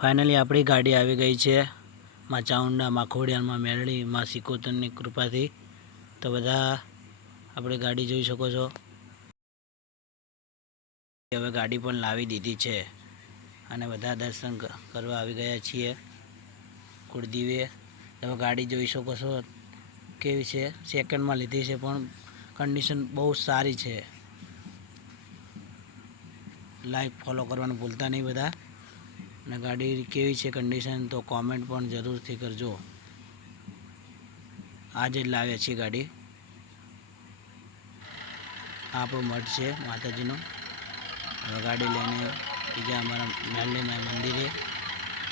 Finally આપણી ગાડી આવી ગઈ છે. માં ચાઉંડા, માં ખોડિયારમાં મેરડી, માં સિકોતરની કૃપાથી. તો બધા આપણી ગાડી જોઈ શકો છો. હવે ગાડી પણ લાવી દીધી છે. અને બધા દર્શન કરવા આવી ગયા છીએ. કુળદીવે, તમે ગાડી જોઈ શકો છો. કેવી છે? સેકન્ડમાં લીધી છે, પણ કન્ડિશન બહુ સારી છે. લાઈક ફોલો કરવાનું ભૂલતા નહીં બધા. અને ગાડી કેવી છે કન્ડિશન તો કોમેન્ટ પણ જરૂરથી કરજો. આજે જ લાવ્યા છીએ ગાડી. આ આપણું મઠ છે, માતાજીનો. હવે ગાડી લઈને બીજા અમારા મેલડીમાં મંદિરે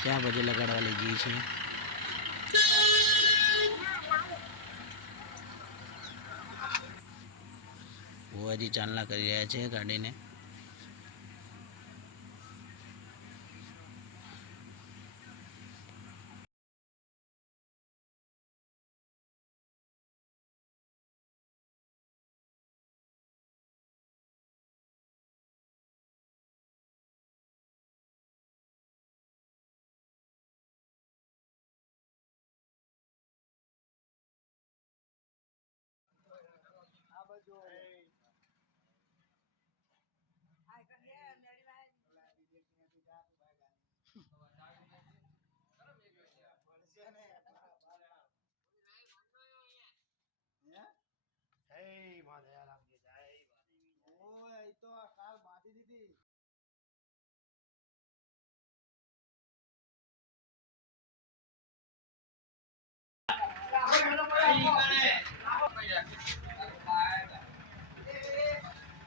ત્યાં પછી લગાડવા લઈ જઈએ છીએ. ભુવાજી ચાલના કરી રહ્યા છે ગાડીને.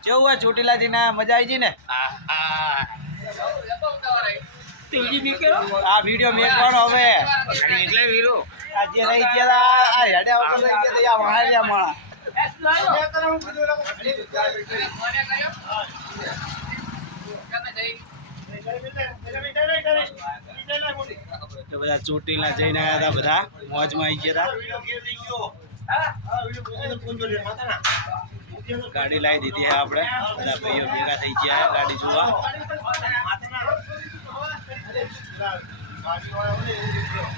કેવું આ ચોટીલા થી ના? મજા આવી ગઈ ને? આ વીડિયો મેકવાનો હવે. એટલે વીરો આજે રહી ગયા આ હેડે આવતો રહી ગયા આ વહાણ્યા માણા. તો બધા ચોટીલા જઈને આવ્યા હતા બધા મોજમાં આવી ગયા હતા ગાડી લાવી દીધી છે આપણે. બધા ભાઈઓ ભેગા થઈ ગયા ગાડી જોવા. ગાડીવાળાઓને એવું